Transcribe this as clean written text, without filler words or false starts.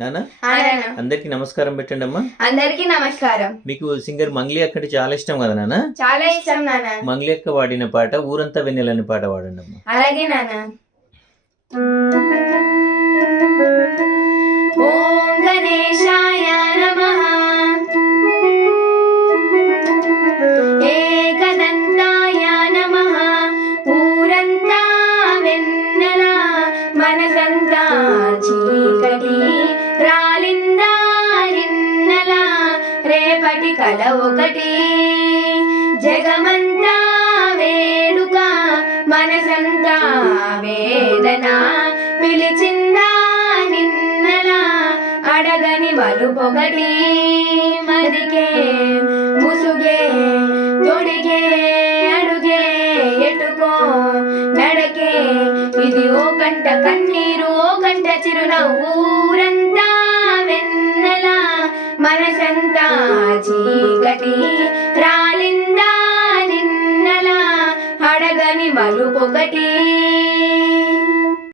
నానా ఆ నాన్న. అందరికి నమస్కారం పెట్టండి అమ్మా. అందరికీ నమస్కారం. మీకు సింగర్ మంగ్లీ అక్క అంటే చాలా ఇష్టం కదా నాన్న? చాలా ఇష్టం నాన్న. మంగ్లీ అక్క వాడిన పాట ఊరంతా వెన్నెలని పాట వాడండి అమ్మా. అలాగే నాన్న. ఓం గణేశాయ నమః, ఏకదంతాయ నమః, ఊరంతా వెన్నెల మనసంతా చీకటి రాలిందా నిన్నల రేపటి కల ఒకటి జగమంతా వేడుక మనసంతా వేదన పిలిచిందా నిన్నల అడగని మలుపొకటి మదికే ముసుగే తొడిగే అడుగే ఎటుకో నడకే ఇది ఓ కంట కన్నీరు ఓ కంట చిరునవ్వు ఊరంతా వెన్నెల మనసంతా చీకటి రాలిందా నిన్నల అడగని మలుపొకటి